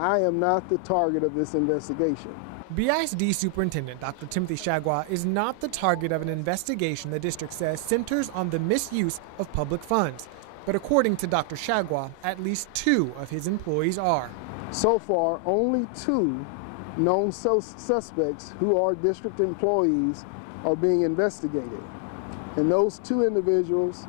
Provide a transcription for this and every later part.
I am not the target of this investigation. BISD Superintendent Dr. Timothy Shagwa is not the target of an investigation the district says centers on the misuse of public funds. But according to Dr. Shagwa, at least 2 of his employees are. So far, only 2 known suspects who are district employees are being investigated. And those 2 individuals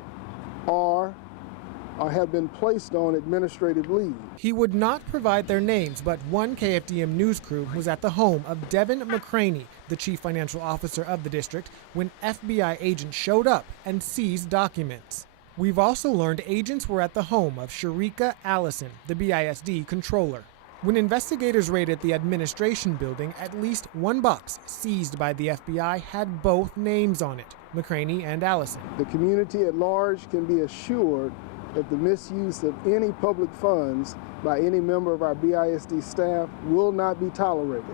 have been placed on administrative leave. He would not provide their names, but one KFDM news crew was at the home of Devin McCraney, the chief financial officer of the district, when FBI agents showed up and seized documents. We've also learned agents were at the home of Sharika Allison, the BISD controller. When investigators raided the administration building, at least 1 box seized by the FBI had both names on it, McCraney and Allison. The community at large can be assured that the misuse of any public funds by any member of our BISD staff will not be tolerated.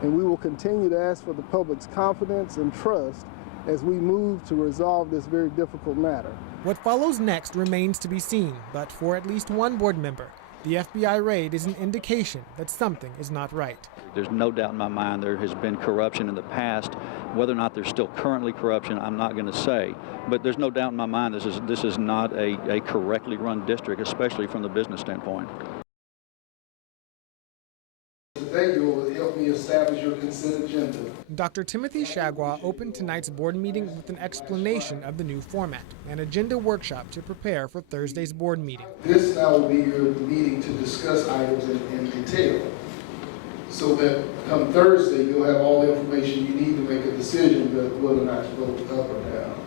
And we will continue to ask for the public's confidence and trust as we move to resolve this very difficult matter. What follows next remains to be seen, but for at least one board member, the FBI raid is an indication that something is not right. There's no doubt in my mind there has been corruption in the past. Whether or not there's still currently corruption, I'm not going to say. But there's no doubt in my mind this is not a correctly run district, especially from the business standpoint. Today you will help me establish your consent agenda. Dr. Timothy Shagwa opened tonight's board meeting with an explanation of the new format, an agenda workshop to prepare for Thursday's board meeting. This now will be your meeting to discuss items in detail, so that come Thursday you'll have all the information you need to make a decision about whether or not to vote up or down.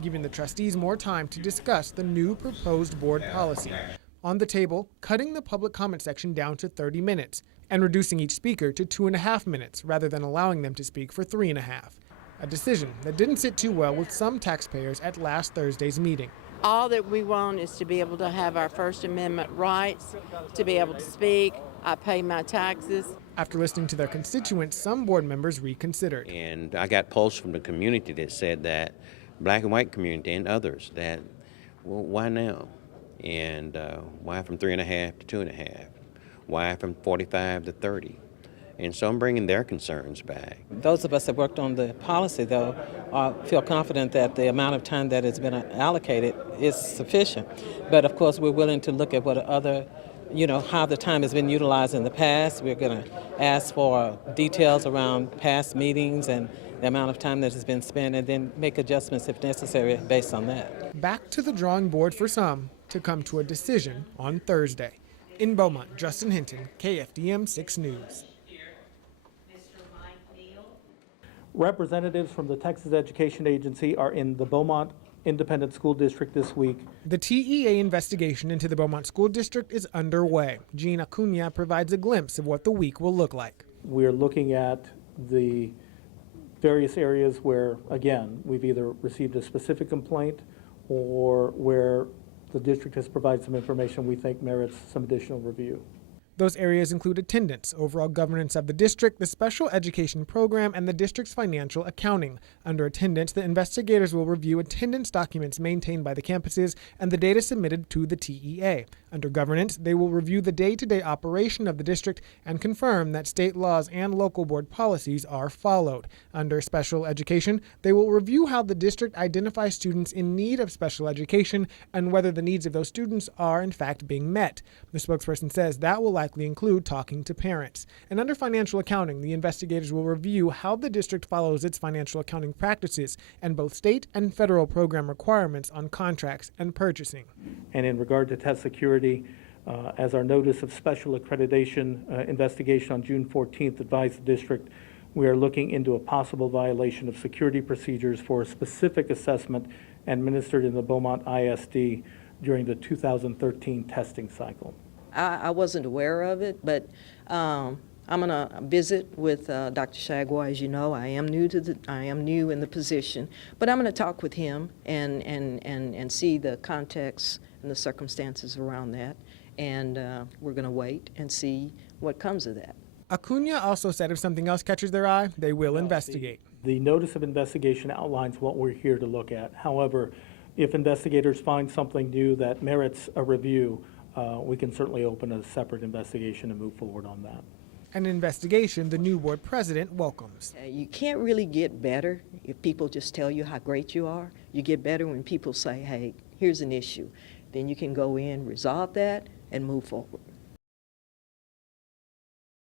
Giving the trustees more time to discuss the new proposed board policy. On the table, cutting the public comment section down to 30 minutes and reducing each speaker to 2.5 minutes rather than allowing them to speak for 3.5. A decision that didn't sit too well with some taxpayers at last Thursday's meeting. All that we want is to be able to have our First Amendment rights, to be able to speak. I pay my taxes. After listening to their constituents, some board members reconsidered. And I got polls from the community that said that, black and white community and others, that, well, why now? And why from 3.5 to 2.5? Why from 45 to 30? And so I'm bringing their concerns back. Those of us that worked on the policy, though, feel confident that the amount of time that has been allocated is sufficient. But of course, we're willing to look at what other, how the time has been utilized in the past. We're going to ask for details around past meetings and the amount of time that has been spent, and then make adjustments if necessary based on that. Back to the drawing board for some to come to a decision on Thursday. In Beaumont, Justin Hinton, KFDM 6 News. Representatives from the Texas Education Agency are in the Beaumont Independent School District this week. The TEA investigation into the Beaumont School District is underway. Jean Acuna provides a glimpse of what the week will look like. We're looking at the various areas where, again, we've either received a specific complaint or where the district has provided some information we think merits some additional review. Those areas include attendance, overall governance of the district, the special education program, and the district's financial accounting. Under attendance, the investigators will review attendance documents maintained by the campuses and the data submitted to the TEA. Under governance, they will review the day-to-day operation of the district and confirm that state laws and local board policies are followed. Under special education, they will review how the district identifies students in need of special education and whether the needs of those students are in fact being met. The spokesperson says that will likely include talking to parents. And under financial accounting, the investigators will review how the district follows its financial accounting practices and both state and federal program requirements on contracts and purchasing. And in regard to test security, as our notice of special accreditation investigation on June 14th advised the district, we are looking into a possible violation of security procedures for a specific assessment administered in the Beaumont ISD during the 2013 testing cycle. I wasn't aware of it, but I'm going to visit with Dr. Shagwa. As you know, I am new in the position, but I'm going to talk with him and see the context and the circumstances around that, and we're going to wait and see what comes of that. Acuna also said if something else catches their eye, they will investigate. The notice of investigation outlines what we're here to look at. However, if investigators find something new that merits a review, we can certainly open a separate investigation and move forward on that. An investigation the new board president welcomes. You can't really get better if people just tell you how great you are. You get better when people say, hey, here's an issue. Then you can go in, resolve that, and move forward.